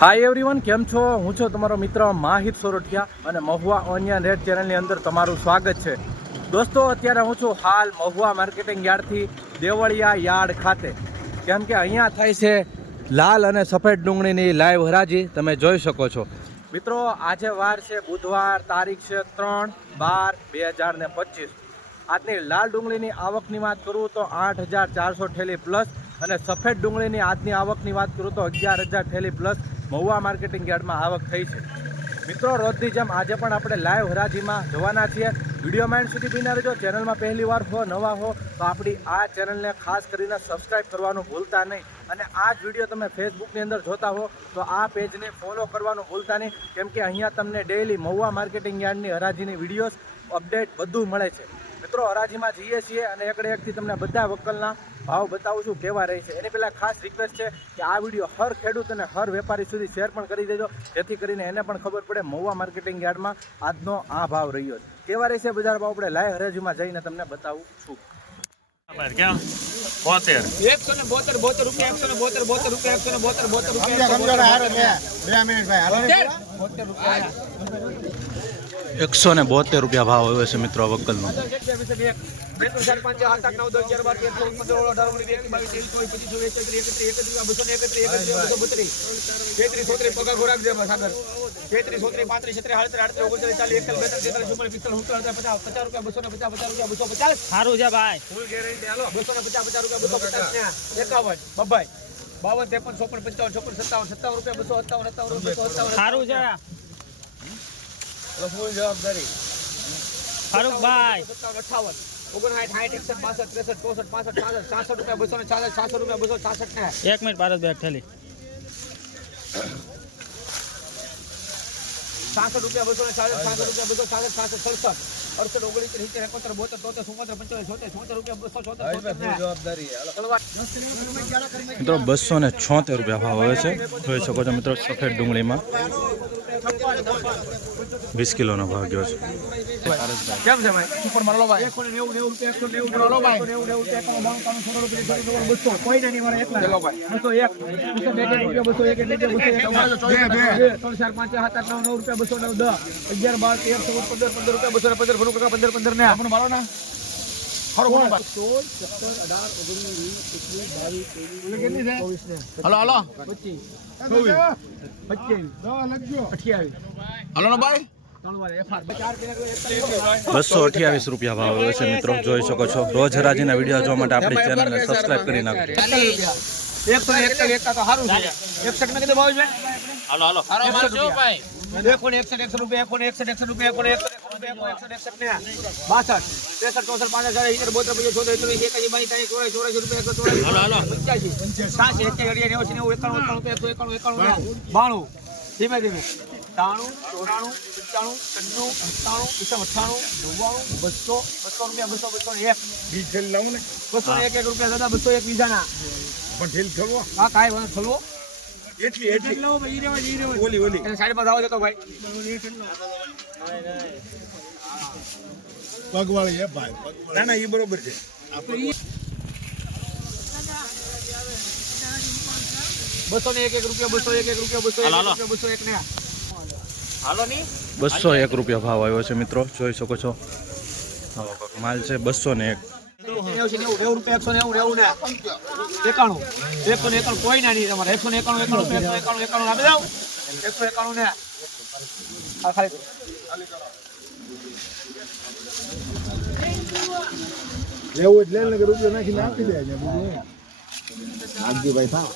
Hi everyone કેમ છો? હું છું તમારો મિત્ર માહિત સોરઠિયા અને મહુવા ઓનિયન રેડ ચેનલની અંદર તમારું સ્વાગત છે. દોસ્તો, અત્યારે હું છું હાલ મહુવા માર્કેટિંગ યાર્ડથી દેવળિયા યાર્ડ ખાતે. કેમ કે અહીંયા થાય છે લાલ અને સફેદ ડુંગળીની લાઈવ હરાજી, તમે જોઈ શકો છો. મિત્રો, આજે વાર છે બુધવાર, તારીખ છે ત્રણ બાર બે હજાર ને પચીસ. આજની લાલ ડુંગળીની આવકની વાત કરું તો આઠ હજાર ચારસો ઠેલી પ્લસ અને સફેદ ડુંગળીની આજની આવકની વાત કરું તો અગિયાર હજાર ઠેલી પ્લસ મહુવા માર્કેટિંગ યાર્ડમાં આવક થઈ છે. મિત્રો, રોજની જેમ આજે પણ આપણે લાઈવ હરાજીમાં જવાના છીએ. વીડિયો માઇન્ડ સુધી બિના રહેજો. ચેનલમાં પહેલી વાર હો, નવા હો, તો આપણી આ ચેનલને ખાસ કરીને સબસ્ક્રાઇબ કરવાનું ભૂલતા નહીં. અને આ જ વીડિયો તમે ફેસબુકની અંદર જોતા હો, તો આ પેજને ફોલો કરવાનું ભૂલતા નહીં. કેમ કે અહીંયા તમને ડેઈલી મહુવા માર્કેટિંગ યાર્ડની હરાજીની વિડીયોઝ અપડેટ બધું મળે છે. મિત્રો હરાજીમાં જઈએ છીએ અને એકડે એકથી તમને બધા વકલના ભાવ બતાવું છું કેવા રહે છે. એની પહેલાં ખાસ રિક્વેસ્ટ છે કે આ વીડિયો હર ખેડૂત અને હર વેપારી સુધી શેર પણ કરી દેજો જેથી કરીને એને પણ ખબર પડે મહુવા માર્કેટિંગ યાર્ડમાં આજનો આ ભાવ રહ્યો છે. કેવા રહેશે બજાર ભાવ? આપણે લાઈવ હરાજીમાં જઈને તમને બતાવું છું. કેમ બોતેર. એકસો ને બોતેર બોતેર રૂપિયા એકસો ને બોતેર બોતેર રૂપિયા એકસો ને બોતેર બોતેર સમજો સમજો ને હારો બે બે મિનિટ ભાઈ. હાલો. બોતેર રૂપિયા. એકસો ને બોતેર રૂપિયા ભાવ આવ્યો છે મિત્રો વકલનો સારું છે ભાઈ બસો ને પચાસ પચાસ રૂપિયા બસો પચાસ ને એકાવન બબ્બાઈ બાવન ત્રેપન ચોપન પંચાવન ચોપન સત્તાવન સત્તાવન રૂપિયા બસો સત્તાવન સત્તાવન રૂપિયા બસો સત્તાવન સારું છે ફૂલ જવાબદારી? ફારૂકભાઈ અઠાવન. ઓગણસાઠ સાઠ એકસઠ બાસઠ ત્રેસઠ ચોસઠ પાસઠ છાસઠ છાસઠ રૂપિયા બસો ને છાસઠ રૂપિયા બસો છાસઠ ને. એક મિનિટ ભારત બેગ ઠેલી. છાસઠ રૂપિયા બસો ને છાસઠ રૂપિયા બસો છાસઠ છાસઠ સડસઠ. અડસઠ ઓગણીસ સિત્તેર એકોતેર બોતેર તોતેર ચુમ્મોતેર પંચોતેર છોતેર છોતેર રૂપિયા બસો છોતેર મિત્રો બસો ને છોતેર રૂપિયા ભાવ આવે છે. જોઈ શકો છો મિત્રો સફેદ ડુંગળીમાં. વીસ કિલોનો ભાવ ગયો છે. કેમ છે ભાઈ? સુપર મારો ભાઈ એકસો નેવું નેવું રૂપિયા એકસો નેવું મારો ભાઈ? નેવું નેવું રૂપિયા બાણું ત્રાણું છોતેર રૂપિયા બસો કોઈ નહીં મારે એકલા ચલો ભાઈ. બસો એક. બસો બે રૂપિયા બસો એક એક બસો એક. બે બે. ત્રણ ચાર પાંચ સાત આઠ નવ નવ રૂપિયા બસો નવ દસ. અગિયાર બાર તેર ચૌદ પંદર પંદર રૂપિયા બસો પંદર ભરું કાકા પંદર પંદર ને આપણું મારો ના હલો હલો. હલો ભાઈ. બસો અઠ્યાવીસ રૂપિયા ભાવ આવે છે મિત્રો. જોઈ શકો છો. રોજ હરાજીના વીડિયો જોવા માટે આપણી ચેનલને સબસ્ક્રાઇબ કરી નાખજો. એકસો ને એકતાલીસ એકા તો સારું છે. એકસઠ ને કીધું ભાવ હાલો હાલો. ભાઈ એકો ને એકસઠ એકસઠ રૂપિયા એકો ને એકસઠ રૂપિયા એકો ને એકસઠ એકસઠ રૂપિયા એકો એકસઠ ને બાસઠ. ત્રેસઠ ચોસઠ પાંચ હજાર ઇતેર બોતેર પંચોતેર ચોતેર એકવીસ એકાસી બાવીસ ત્રીસ ચોરાસી ચોરાસી રૂપિયા એકસો ચોરાસી પંચ્યાસી સાસી એક્યાસી અઢિયાર નેવું નેવું એકાણું એકાણું એકસો એકાણું એકાણું બાણું. ધીમે ધીમે. ત્રાણું ચોરાણું પંચાણું છન્નું સત્તાણું એકસો અઠ્ઠાણું નવ્વાણું બસો બસો રૂપિયા બસો બસો એક. બસો ને એક એક રૂપિયા દાદા બસો એક બીજાના હા કાંઈ વાંધો એટલી એટલી ઓલી ઓલી. જાવ દેતો ભાઈ. પગવાળી એ ભાઈ ના ના એ બરોબર છે. બસો ને એક એક રૂપિયા બસો એક એક રૂપિયા બસો એક બસો એક ને હાલો ની. બસો એક રૂપિયા ભાવ આવ્યો છે મિત્રો જોઈ શકો છો. માલ છે બસો ને એક. નેવું નેવું નેવું રૂપિયા એકસો નેવું નેવું ને એકાણું. એકસો ને એકાણું કોઈ ના નહીં તમારે. એકસો ને એકાણું એકાણું એકસો એકાણું એકાણું. આપી દઉં. એકસો એકાણું ને આ ખાલી લેવું જ લઈને રૂપિયો નાખીને આપી દે. છે ભાઈ થાવ.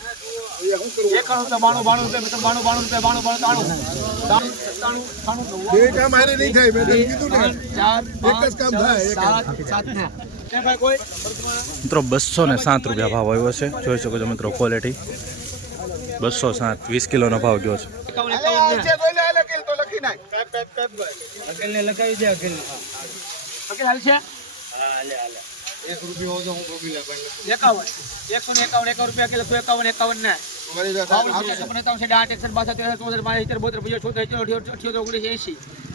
મિત્રો બસો ને સાત રૂપિયા ભાવ આવ્યો છે જોઈ શકો છો મિત્રો ક્વોલિટી બસો સાત વીસ કિલોનો ભાવ ગયો છે એકાવન. એકસો ને એકાવન, એકાવન રૂપિયા કિલો એકાવન, એકાવન ને.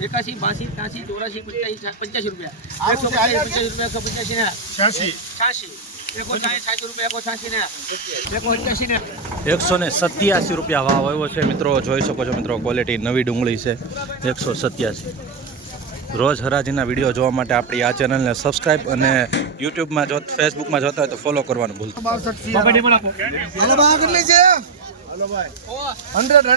એકાશી, બાસી, ત્યાંસી, ચોરાશી, પંચ્યાસી, પંચ્યાસી રૂપિયા. એકસો પંચ્યાસી, રૂપિયા, એકસો પંચ્યાસી ને. છ્યાસી. એકસો ને. સત્યાસી રૂપિયા ભાવ આવ્યો છે મિત્રો. જોઈ શકો છો મિત્રો ક્વોલિટી નવી ડુંગળી છે. એકસો સત્યાસી. રોજ હરાજીના વીડિયો જોવા માટે આપણી આ ચેનલને સબસ્ક્રાઇબ અને યુટ્યુબમાં જો ફેસબુકમાં જોતા હોય તો ફોલો કરવાનું ભૂલતા છે? હંડ્રેડ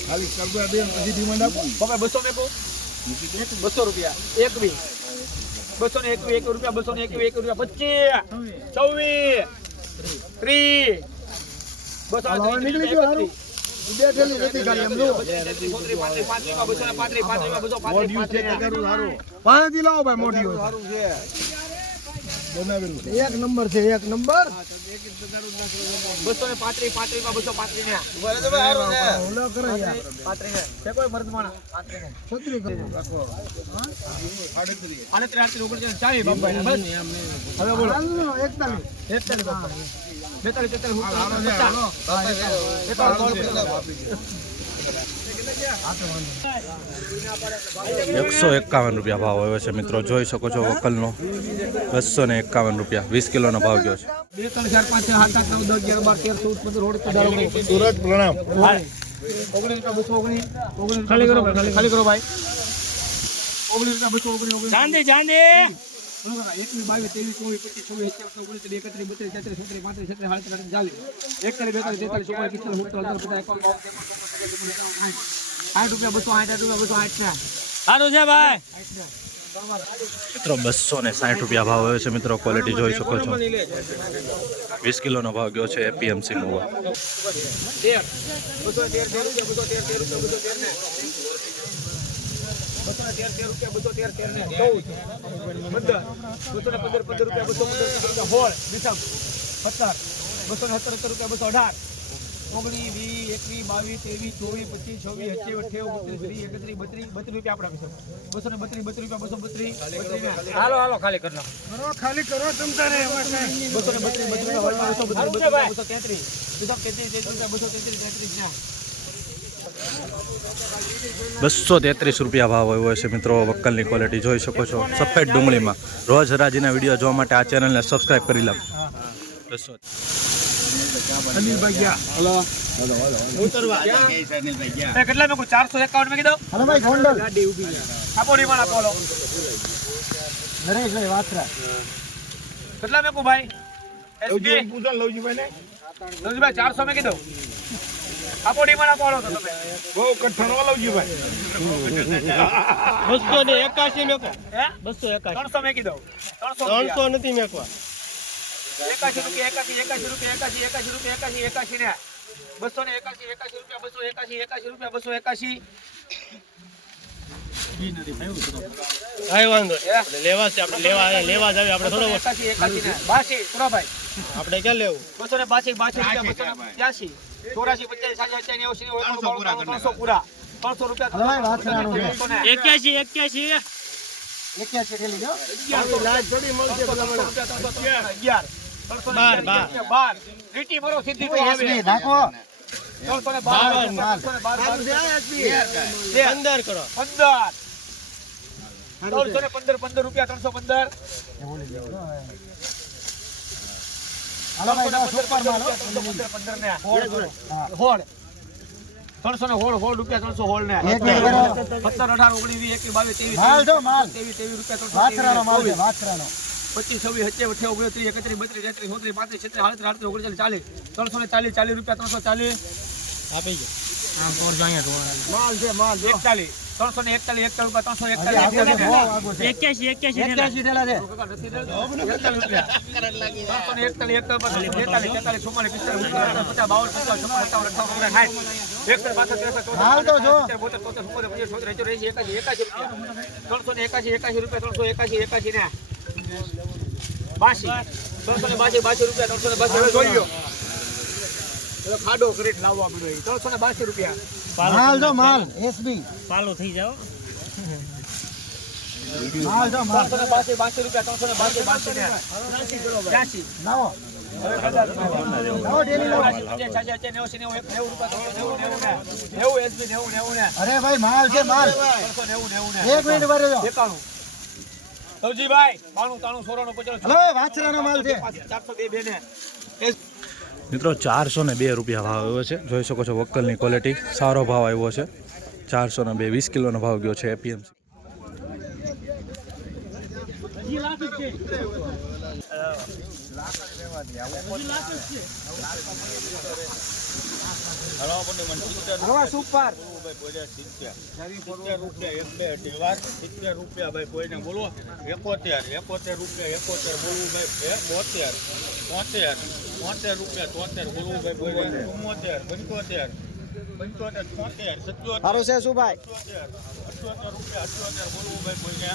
ખાલી કરવા દે પછી ડિમાન્ડ આપો. બસો કહો બસો રૂપિયા એક બી બસો ને એકવી એક રૂપિયા બસો ને એકવી એક રૂપિયા પચીસ. છવ્વીસ. ત્રીસ. બસો સારું છે. બનાવેલું છે એક નંબર છે એક નંબર બસો ને પાંત્રીસ, પાંત્રીસમાં બસો પાંત્રીસ ને. ઓલા કરે યાર ને. છે કોઈ મર્દમાણા? પાંત્રીસ ને. છત્રી કરો રાખો આડત્રીસ, આડત્રીસ, ચાલીસ બાપા. બસ. હવે બોલો એકતાલીસ એકતાલીસ બાપા. બેતાલીસ, તેતાલીસ, બેતાલીસ, એકસો એકાવન રૂપિયા ભાવ આવ્યો છે મિત્રો જોઈ શકો છો વકલનો બસો ને એકાવન રૂપિયા વીસ કિલોનો ભાવ ગયો છે બે ત્રણ ચાર પાંચ સાત આઠ નવ દસ અગિયાર બાર તેર ચૌદ પંદર સોળ ઓગણીસ સુરત પ્રણામ ઓગણીસ બસો ઓગણીસ ઓગણીસ ખાલી કરો ભાઈ ખાલી કરો ભાઈ ઓગણીસ બસો ઓગણીસ ઓગણીસ ચાંદી ચાંદી એકવીસ બાવીસ ત્રેવીસ ચોવીસ પચીસ છવ્વીસ સત્યાવીસ ઓગણીસ એકત્રીસ બત્રીસ તેત્રીસ છત્રીસ પાંત્રીસ છત્રીસ સાડત્રીસ ચાલીસ એકતાલીસ બેતાલીસ તેતાલીસ ચોપન પિસ્તાલીસ સત્તર પચાસ એકાવન બાવન આઠ રૂપિયા બસો આઠ રૂપિયા બસો આઠ ને સારું છે ભાઈ. મિત્રો બસો ને સાઠ રૂપિયા ભાવ આવ્યો છે. મિત્રો ક્વોલિટી જોઈ શકો છો. વીસ કિલોનો ભાવ ગયો છે એપીએમસી મોવા. બસો ને. સત્તર રૂપિયા બસો અઢાર. ઓગણીસ વી એકવી બાવીસ ત્રેવીસ ચોવીસ પચીસ છવ્વીસ અઠ્યાવી અઠ્યાવીસ બત્રીસ ત્રીસ એકત્રીસ બત્રીસ બત્રીસ રૂપિયા આપણા આપીશું બસો ને બત્રીસ બત્રીસ રૂપિયા બસો બત્રીસ હાલો હાલો ખાલી કરી કરો ખાલી કરો તમ તારે બસો ને બત્રીસ બત્રીસ બસો બત્રીસ બસો તેત્રીસ. તેત્રીસ બસો તેત્રીસ તેત્રીસ બસો તેત્રીસ રૂપિયા ભાવ એવો છે મિત્રો વક્કલની ક્વોલિટી જોઈ શકો છો. સફેદ ડુંગળીમાં. રોજ હરાજીના વીડિયો જોવા માટે આ ચેનલને સબસ્ક્રાઈબ કરી લો બસો અનિલભાઈ ગયા હલો કેટલા મેં ચારસો એકાવન મેં કીધો હલો ભાઈ ગોંડલ આપો રિમાન આપો હલો નરેશભાઈ વાત્રા કેટલા મેં ભાઈ એસપી પૂછો લવજીભાઈ ને રજુભાઈ ચારસો મેં કીધો આપો રિમાન આપો હલો તમે બહુ કઠણ લવજીભાઈ બસો ને એકાશી મેકો હે? બસો એકાશી. ત્રણસો મેં કીધું ત્રણસો. નથી મેકવા. એકાશી રૂપિયા એકાશી એકાશી રૂપિયા એકાશી એકાશી રૂપિયા એકાશી એકાશી ને બસો ને એકાશી એકાશી રૂપિયા બસો એકાશી એકાશી રૂપિયા બસો એકાશી. કઈ વાંધો નહીં. લેવા છે આપણે લેવા લેવા જ આપણે થોડો એકાશી એકાશી ને બાસી પુરાભાઈ આપણે ક્યાં લેવું? બસો ને બાસી બાસી રૂપિયા બસો ત્યાસી. પચાસ સાડી અઠ્યાસી નેવું નેવું ત્રણસો પૂરા ત્રણસો રૂપિયા એક્યાસી એક્યાસી. એક્યાસી થેલી જો અગિયાર. બાર, બાર. બાર. લીટી ભરો સીધી તો આવે. નાખો ત્રણસો ને પંદર કરો. પંદર. ત્રણસો પંદર પંદર રૂપિયા ત્રણસો પંદર. ત્રણસો ને હોળ હોળ. રૂપિયા ત્રણસો હોળ ને સત્તર અઢાર ઓગણીસ વીસ એકવીસ બાવીસ ત્રેવીસ ત્રેવીસ રૂપિયા ત્રણસો પચીસ છવ્વીસ સત્યાવીસ અઠ્યાવીસ ઓગણત્રીસ એકત્રીસ બત્રીસ તેત્રીસ ચોત્રીસ પાંત્રીસ છત્રીસ સાડત્રીસ આડત્રીસ ઓગણચાલીસ ચાલીસ ત્રણસો ને ચાલીસ ચાલીસ રૂપિયા ત્રણસો ચાલીસ આપી માલ છે માલ જો એકતાલીસ ત્રણસો ને એકતાલીસ એકતાલીસ રૂપિયા ત્રણસો હજી આગળ છે, એકતાલીસ બહુ આગળ છે. એક્યાસી એક્યાસી એક્યાસી થેલા છે હાલ તો ખાડો લાવવા ત્રણસો ને બાસી રૂપિયા. માલ જો માલ. એસબી પાલો થઈ જાઓ. માલ જો માલ. ત્રણસો ને બાસી બાસી રૂપિયા ત્રણસો ને બાસી બાસી ને. ત્યાંસી લાવો. અરે ભાઈ માલ છે માલ. એક મિનિટ ભરે રહેજો સૌજીભાઈ બાણું તાણું સોરાનો પચાસ. હલો વાછરાનો માલ છે. ચારસો બે બે ને મિત્રો ચારસો ને બે રૂપિયા ભાવ આવ્યો છે. જોઈ શકો છો વક્કલની ક્વોલિટી સારો ભાવ આવ્યો છે. ચારસો ને બે વીસ કિલોનો ભાવ ગયો છે એપીએમસી સિત્તેર રૂપિયા બોલો એકોતેર રૂપિયા એકોતેર બોલવું ભાઈ બોતેર તોતેર તોતેર રૂપિયા તોતેર બોલવું ભાઈ ચુમ્મોતેર પંચોતેર પંચોતેર સત્યોતેર સારું છે. અઠ્યોતેર રૂપિયા અઠ્યોતેર બોલવું ભાઈ કોઈને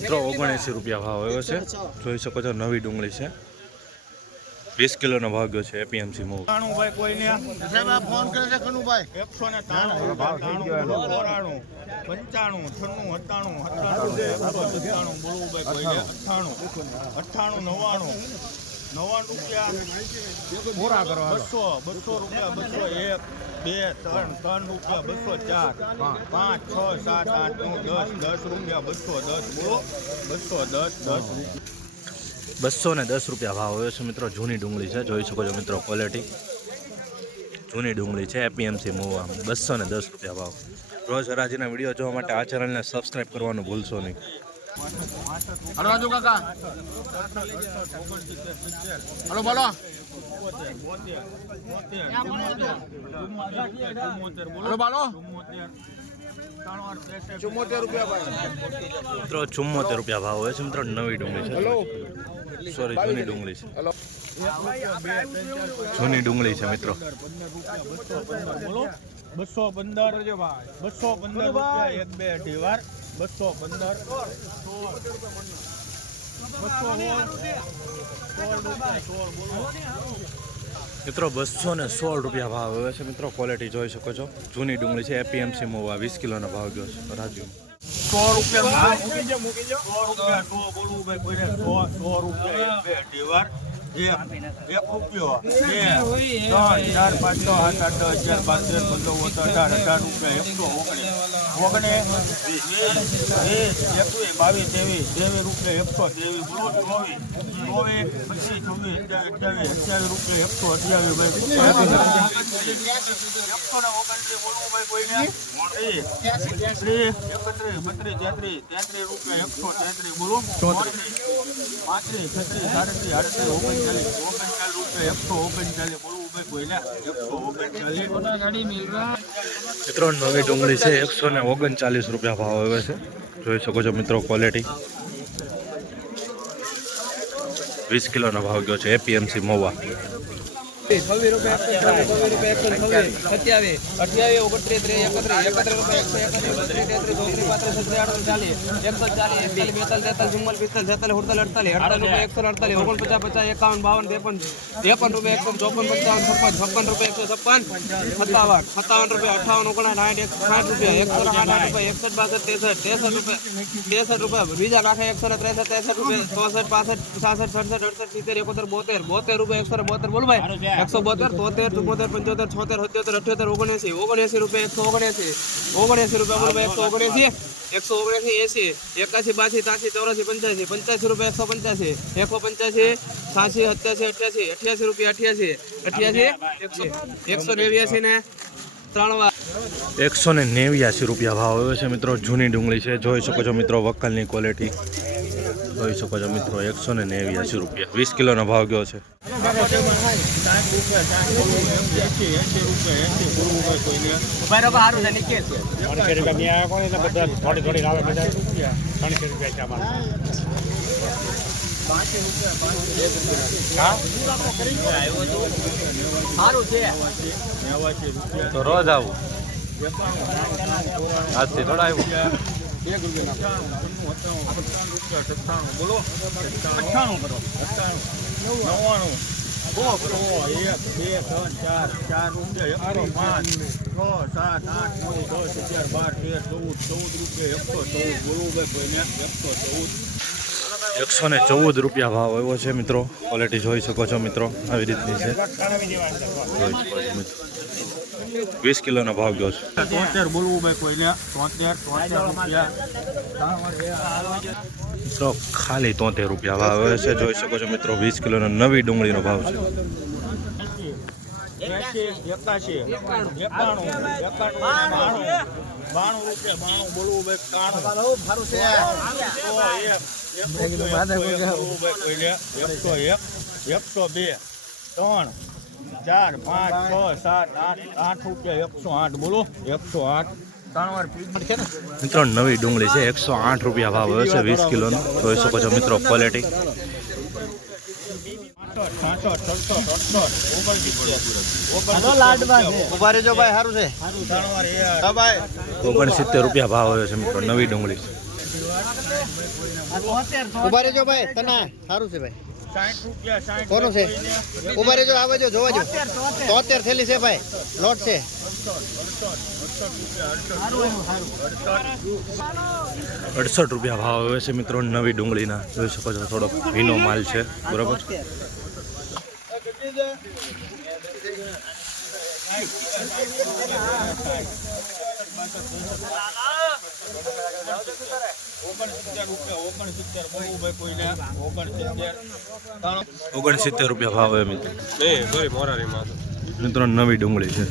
મિત્રો ઓગણએંસી રૂપિયા ભાવ આવ્યો છે. જોઈ શકો છો નવી ડુંગળી છે. વીસ કિલોનો ભાવ ગયો છે એપીએમસી મૂવ ભાઈ કોઈને. ફોન કરે છે કનુભાઈ. એકસો ને ત્રાણું ત્રાણું ચોરાણું પંચાણું છન્નું સત્તાણું સત્તાણું સત્તાણું બોલવું ભાઈ કોઈને અઠ્ઠાણું અઠ્ઠાણું નવ્વાણું નવ્વાણું રૂપિયા. બસો બસો રૂપિયા બસો એક. બે, ત્રણ ત્રણ રૂપિયા બસો ચાર. પાંચ છ, સાત, આઠ, નવ, દસ દસ રૂપિયા બસો દસ બોલો બસો દસ દસ રૂપિયા. બસો ને દસ રૂપિયા ભાવ આવ્યો છે મિત્રો, જૂની ડુંગળી છે, જોઈ શકો છો મિત્રો ક્વોલિટી જૂની ડુંગળી છે, એપીએમસી મૂવ. બસો ને દસ રૂપિયા ભાવ. રોજ હરાજીના વીડિયો જોવા માટે આ ચેનલને સબસ્ક્રાઈબ કરવાનું ભૂલશો નહીં. હલો રાજુ કાકા. હલો બોલો. હલો બોલો. ચુમ્મોતેર રૂપિયા મિત્રો ચુમ્મોતેર રૂપિયા ભાવ હોય છે મિત્રો નવી ડુંગળી છે. સોરી જૂની ડુંગળી છે. જૂની ડુંગળી છે મિત્રો. બસો પંદર. બસો પંદર રૂપિયા એક બે અઢી વાર બસો પંદર. મિત્રો બસો ને સોળ રૂપિયા ભાવ આવે છે. મિત્રો ક્વોલિટી જોઈ શકો છો. જૂની ડુંગળી છે એપીએમસી મોવા વીસ કિલોનો ભાવ ગયો છે. રાજુ સો રૂપિયા સો રૂપિયા. સો બોલવું ભાઈ કોઈને. સો સો રૂપિયા રૂપિયો એકસો ઓગણીસ. ઓગણીસ તેત્રીસ બોલો. પાંત્રીસ છત્રીસ સાડત્રીસ આડત્રીસ ઓગણચાલીસ મિત્રો, નવી ડુંગળી છે. એકસો ને ઓગણચાલીસ રૂપિયા ભાવ આવે છે. જોઈ શકો છો મિત્રો ક્વોલિટી વીસ કિલોનો ભાવ ગયો છે. એપીએમસી મોવા. છવ્વીસ રૂપિયા એકસો છવ્વીસ રૂપિયા એકસો છવ્વીસ, સત્યાવીસ, અઠ્યાવીસ, ઓગણત્રીસ ત્રીસ એકત્રીસ એકત્રીસ રૂપિયા એકસો એકત્રીસ બત્રીસ તેત્રીસ, ચોત્રીસ, પાંત્રીસ, છત્રીસ આડત્રીસ ચાલીસ એકસો ચાલીસ, એકતાલીસ, બેતાલીસ, તેતાલીસ, ચુમ્માલીસ, પિસ્તાલીસ, છેતાલીસ અડતાલીસ અડતાલીસ અડતાલીસ રૂપિયા એકસો અડતાલીસ, ઓગણપચાસ, પચાસ, એકાવન, બાવન, ત્રેપન ત્રેપન રૂપિયા એકસો, ચોપન, પંચાવન, છપ્પન છપ્પન રૂપિયા એકસો, છપ્પન, સત્તાવન સત્તાવન રૂપિયા અઠાવન ઓગણ સાઠ, એક, સાઠ રૂપિયા એકસો આઠ રૂપિયા, એકસઠ, બાસઠ, ત્રેસઠ ત્રેસઠ રૂપિયા ત્રેસઠ રૂપિયા, બીજા કાંઠે એકસો ને ત્રેસઠ ત્રેસઠ રૂપિયા, ચોસઠ પાસઠ છાસઠ, સડસઠ, અડસઠ, સિત્તેર, એકોતેર, બોતેર બોતેર રૂપિયા એકસો બોતેર બોલ ભાઈ એકસો બોતેર, તોતેર ચુમ્મોતેર પંચોતેર, છોતેર, સત્યોતેર, અઠ્યોતેર, ઓગણએસી ઓગણએસી રૂપિયા એકસો ઓગણએસી ઓગણએસી રૂપિયા બોલ એકસો ઓગણએસી એકસો ઓગણએસી, એસી, એકાસી, બાસી, ત્યાસી, ચોરાસી, પંચ્યાસી પંચ્યાસી રૂપિયા એકસો પંચ્યાસી એકસો પંચ્યાસી, છ્યાસી, સત્યાસી, અઠ્યાસી અઠ્યાસી રૂપિયા અઠ્યાસી અઠ્યાસી, એકસો એકસો નેવ્યાસી ને ત્રણ વાર. એકસો ને નેવ્યાસી રૂપિયા ભાવ આવ્યો છે મિત્રો, જૂની ડુંગળી છે, જોઈ શકો છો મિત્રો વક્કલની ક્વોલિટી જોઈ શકો છો મિત્રો, એકસો ને નેવ્યાસી રૂપિયા. વીસ કિલોનો ભાવ ગયો છે. રૂપિયા રૂપિયા રૂપિયા રૂપિયા તો રોજ આવું. આજથી થોડા આવ્યું. સત્તાણું બોલો અઠ્ઠાણું કરો. અઠ્ઠાણું. નવ્વાણું. એક બે ત્રણ ચાર ચાર રૂપિયા એકસો પાંચ છ સાત આઠ નવ દસ અગિયાર બાર તેર ચૌદ ચૌદ રૂપિયા એકસો ચૌદ બોલવું ભાઈ કોઈને એકસો ચૌદ એકસો ને ચૌદ રૂપિયા ભાવ આવ્યો છે મિત્રો. ક્વોલિટી જોઈ શકો છો મિત્રો. આવી રીતની છે. વીસ કિલોનો ભાવ ગયો છે. તોતેર બોલવું ભાઈ કોઈને તોતેર તોતેર રૂપિયા. મિત્રો ખાલી તોતેર રૂપિયા ભાવ આવે છે. જોઈ શકો છો મિત્રો વીસ કિલોનો નવી ડુંગળીનો ભાવ છે. બાણું. બાણું રૂપિયા બાણું બોલવું ભાઈ કાણું. ભાઈ કોઈને એકસો એક એકસો બે ત્રણ ચાર પાંચ છ સાત આઠ આઠ રૂપિયા એકસો આઠ બોલો એકસો આઠ. મિત્રો નવી ડુંગળી છે એકસો આઠ રૂપિયા ભાવ આવે છે વીસ કિલોનો જોઈ શકો છો મિત્રો ક્વોલિટી ઓગણસિત્તેર રૂપિયા ભાવ આવ્યો છે મિત્રો નવી ડુંગળી છે. ઊભા રહેજો ભાઈ તને સારું છે ભાઈ. કોનું છે? ઊભા રહેજો આવે જો જોવા જો. તોતેર થેલી છે ભાઈ. લોટ છે. અડસઠ રૂપિયા ભાવ આવે છે મિત્રો નવી ડુંગળીના. જોઈ શકો છો થોડો ભીનો માલ છે. બરાબર? ઓગણસિત્તેર રૂપિયા ભાવ આવે મિત્રો. મિત્રો નવી ડુંગળી છે.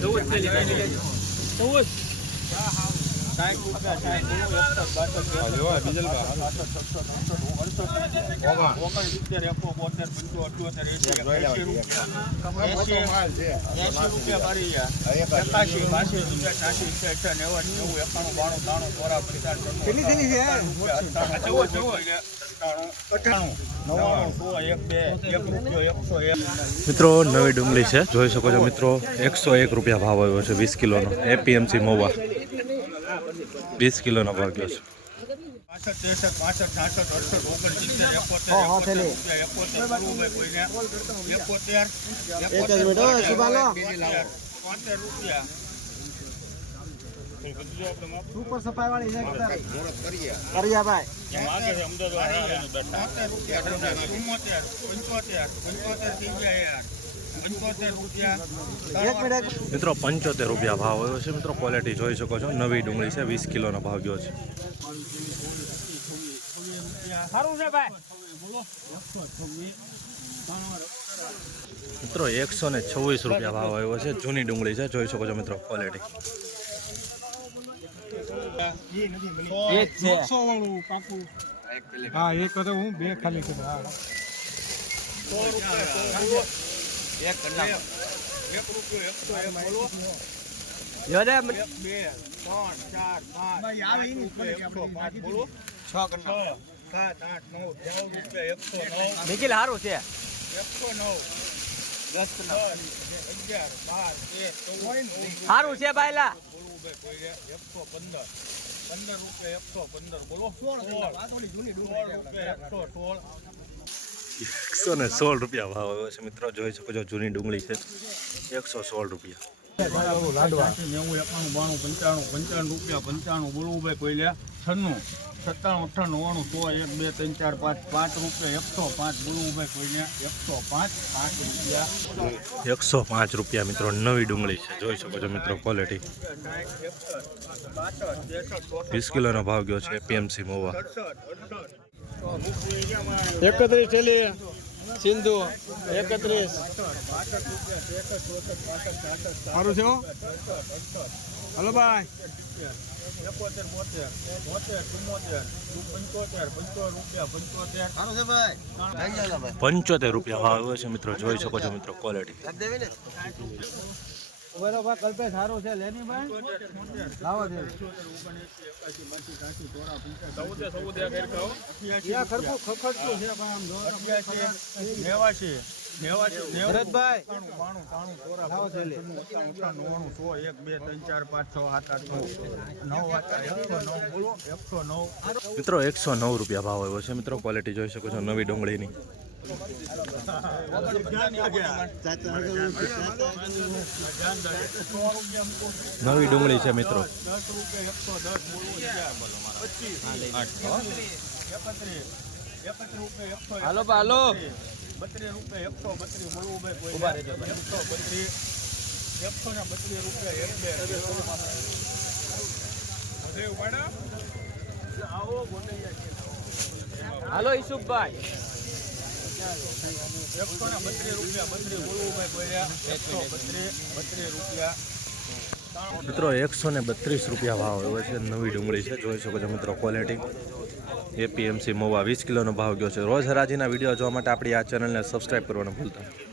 મિત્રો, નવી ડુંગળી છે. જોઈ શકો છો મિત્રો, એકસો એક રૂપિયા ભાવ આવ્યો છે વીસ કિલોનો એપીએમસી મોવા. વીસ કિલોનો ભાવ ગયો છે સુપર સફાઈ વાળી કર્યા ભાઈ અમદાવાદ પંચોતેર પંચોતેર થઈ ગયા યાર મિત્રો પંચોતેર રૂપિયા ભાવ આવ્યો છે. મિત્રો ક્વોલિટી જોઈ શકો છો. નવી ડુંગળી છે. વીસ કિલોનો ભાવ ગયો છે. મિત્રો એકસો ને છવ્વીસ રૂપિયા ભાવ આવ્યો છે. જૂની ડુંગળી છે. જોઈ શકો છો મિત્રો ક્વોલિટી હા એક હું બે ખાલી કીધું હા એક એક રૂપિયો એકસો એક બોલો એક બે ત્રણ ચાર પાંચ બોલો છ સાત આઠ નવ નેવું રૂપિયા એકસો નવ. નિખિલ સારું છે. એકસો નવ. દસ અગિયાર બાર તેર ચૌદ સારું છે ભાઈલા. એકસો પંદર. પંદર રૂપિયા એકસો પંદર બોલો. સોળ રૂપિયા એકસો સોળ. એકસો ને સોળ રૂપિયા ભાવ આવ્યો છે મિત્રો, જોઈ શકો છો જૂની ડુંગળી છે. એકસો સોળ રૂપિયા. એકાણું બાણું પંચાણું પંચાણું રૂપિયા પંચાણું બોલવું ભાઈ કોઈ લે છન્નું સત્તાણું અઠ્ઠાણું નવ્વાણું સો એક બે ત્રણ ચાર પાંચ પાંચ રૂપિયા એકસો પાંચ બોલવું ભાઈ કોઈને એકસો પાંચ પાંચ રૂપિયા એકસો પાંચ રૂપિયા મિત્રો, નવી ડુંગળી છે. જોઈ શકો છો મિત્રો ક્વોલિટી વીસ કિલોનો ભાવ ગયો છે પીએમસી મોવા. એકત્રીસ ટેલી સિંધુ એકત્રીસ. સારું છો હલો ભાઈ. એકોતેર બોતેર બોતેર ચુમ્મોતેર પંચોતેર પંચોતેર રૂપિયા. પંચોતેર સારું છે ભાઈ પંચોતેર રૂપિયા ભાવ છે મિત્રો જોઈ શકો છો મિત્રો ક્વોલિટી કલ્પેશ સારું છે. લેની ભાઈ? લાવો છે. ભરતભાઈ. પંચાણું અઠ્ઠાણું નવ્વાણું સો એક બે ત્રણ ચાર પાંચ છ સાત આઠ નવ એકસો નવ મિત્રો એકસો નવ રૂપિયા ભાવ આવ્યો છે. મિત્રો ક્વોલિટી જોઈ શકો છો નવી ડુંગળીની. નવી ડુંગળી છે, મિત્રો. હાલો હાલો. બત્રીસ રૂપિયા એકસો બત્રીસ મળવું ભાઈ એકસો બત્રીસ એકસો ને બત્રીસ રૂપિયા એક આવો હાલો ઈસુફભાઈ મિત્રો, એકસો ને બત્રીસ રૂપિયા ભાવ એવો છે. નવી ડુંગળી છે, જોઈ શકો છો મિત્રો ક્વોલિટી એપીએમસી મવા વીસ કિલોનો ભાવ ગયો છે. રોજ હરાજીના વીડિયો જોવા માટે આપણી આ ચેનલને સબસ્ક્રાઈબ કરવાનું ભૂલતા.